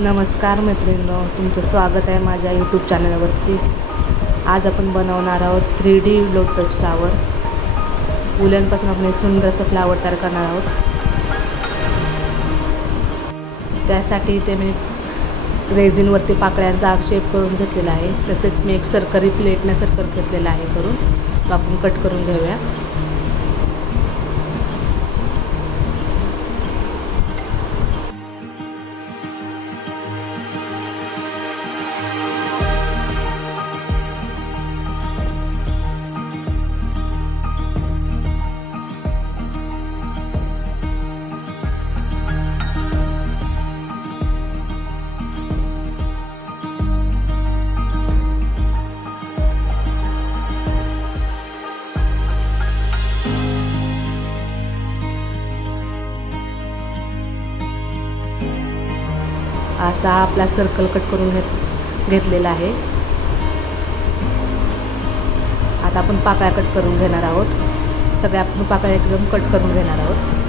नमस्कार मैत्रिणींनो, तुमचं स्वागत आहे माझ्या यूट्यूब चॅनलवरती। आज आपण बनवणार आहोत 3D लोटस फ्लावर। वूलनपासून आपण एक सुंदरसं फ्लावर तयार करणार आहोत। त्यासाठी इथे मी रेझिनवरती पाकळ्यांचा शेप करून घेतलेला आहे। तसेच मी एक सरकरी प्लेटने सर्कल घेतलेला आहे करून, तो आपण कट करून घेऊया। असा आपला सर्कल कट करून घेतलेला आहे। आता आपण पाकळ्या कट करून घेणार आहोत। सगळ्या आपण पाकळ्या एकदम कट करून घेणार आहोत।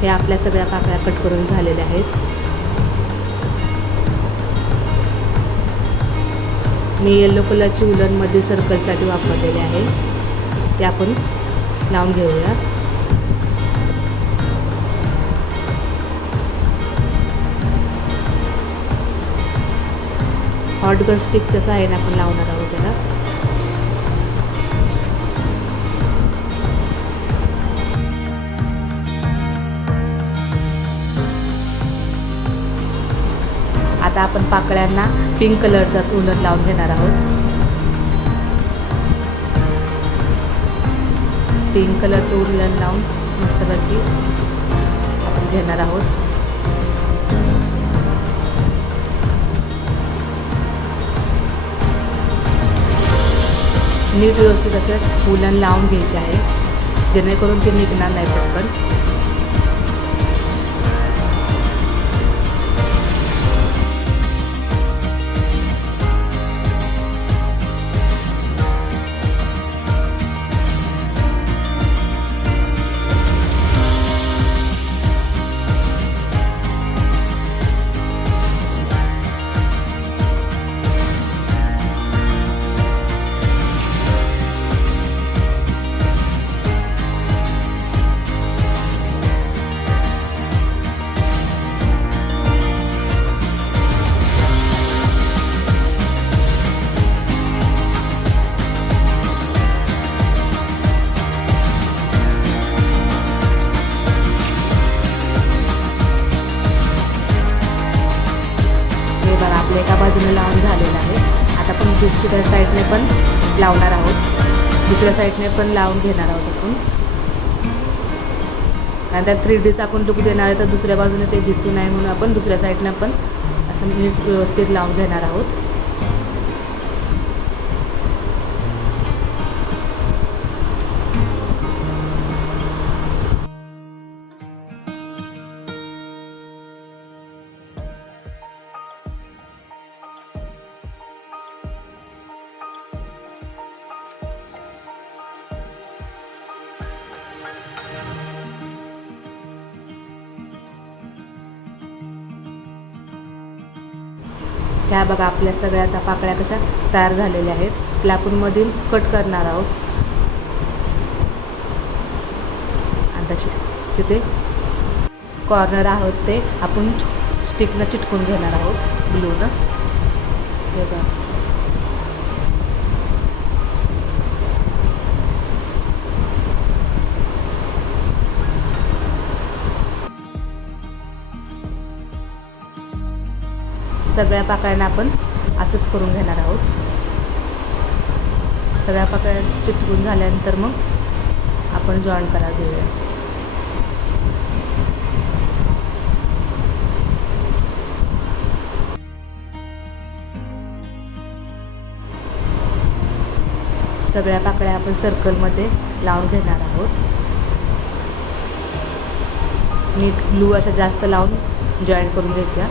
हे आपल्या सगळ्या पाकळ्या कट करून झालेल्या आहेत। मी येलो कलरची वूलनमध्ये सर्कलसाठी वापरलेले आहे, ते आपण लावून घेऊया। हॉट गन स्टिकच्या सहाय्याने आपण लावणार आहोत त्याला। आता आपण पाकळ्यांना पिंक कलरचा वूलन लावून घेणार आहोत। पिंक कलरचं वूलन लावून मस्तपैकी आपण घेणार आहोत। नीट व्यवस्थित असं वूलन लावून घ्यायचे आहे, जेणेकरून ते निघणार नाही पटकन। आपल्या एका बाजूने लावून झालेलं आहे। आता आपण दुसऱ्या साईडने पण लावणार आहोत, दुसऱ्या साईडने पण लावून घेणार आहोत आपण। कारण त्या 3Dचा आपण लुक देणार आहे, तर दुसऱ्या बाजूने ते दिसू नये म्हणून आपण दुसऱ्या साईडने पण असं नीट व्यवस्थित लावून घेणार आहोत। ह्या बघा आपल्या सगळ्या आता पाकळ्या कशा तयार झालेल्या आहेत, त्याला आपण मधून कट करणार आहोत। आणि तिथे कॉर्नर आहोत ते आपण स्टिकनं चिटकून घेणार आहोत, ग्लूनं। हे बघा सगळ्या पाकळ्यांना आपण असंच करून घेणार आहोत। सगळ्या पाकळ्या चिटकून झाल्यानंतर मग आपण जॉईन करा घेऊया। सगळ्या पाकळ्या आपण सर्कलमध्ये लावून घेणार आहोत. नीट ग्लू अशा जास्त लावून जॉईन करून घ्यायच्या.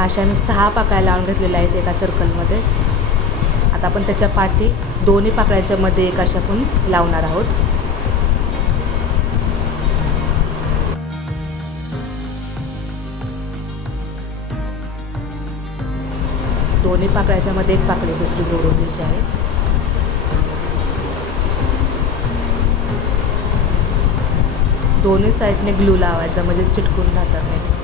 अशा मी 6 पाकळ्या लावून घेतलेल्या आहेत एका सर्कलमध्ये. आता आपण त्याच्या पाठी दोन्ही पाकळ्याच्या मध्ये एक अशा आपण लावणार आहोत. दोन्ही पाकळ्याच्या मध्ये एक पाकळी दुसरी जोडून घ्यायची आहे. दोन्ही साईडने ग्लू लावायचा म्हणजे चिटकून राहतात नाही.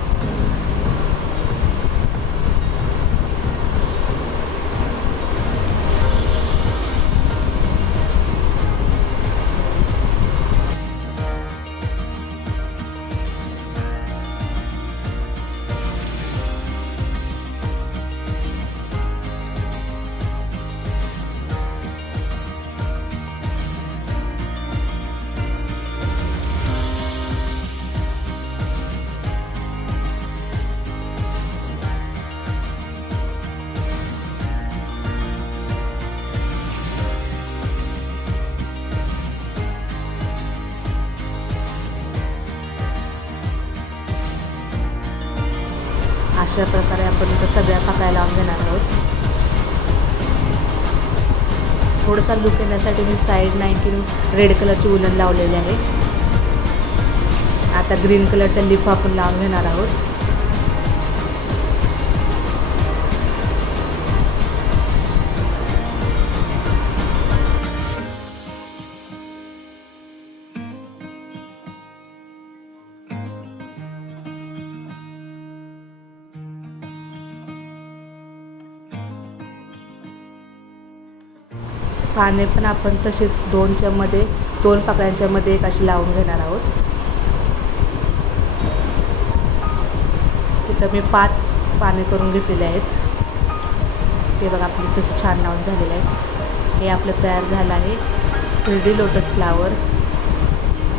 अशा प्रकारे आपण इथं सगळ्या पाकळ्या लावून घेणार आहोत. थोडासा लुक येण्यासाठी मी साईड 19 रेड कलरची उलन लावलेली आहे. आता ग्रीन कलरच्या लिफ आपण लावून घेणार आहोत. पाने पण आपण तसेच दोन पाकळ्यांच्या मध्ये एक अशी लावून घेणार आहोत. इथं मी 5 पाने करून घेतलेले आहेत. ते बघा आपली कसे छान लावून झालेले आहेत. हे आपलं तयार झालं आहे 3D लोटस फ्लावर.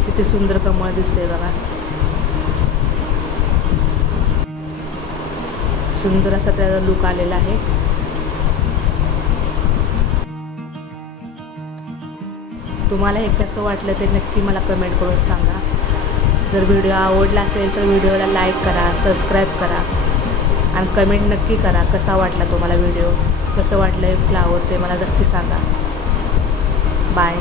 किती सुंदर कमळ दिसते बघा. सुंदर असा त्याचा लुक आलेला आहे. तुम्हाला हे कसं वाटलं ते नक्की मला कमेंट करून सांगा. जर व्हिडिओ आवडला असेल तर व्हिडिओला लाईक करा, सबस्क्राईब करा आणि कमेंट नक्की करा कसा वाटला तुम्हाला व्हिडिओ, कसं वाटलं हे फ्लावर ते मला नक्की सांगा. बाय.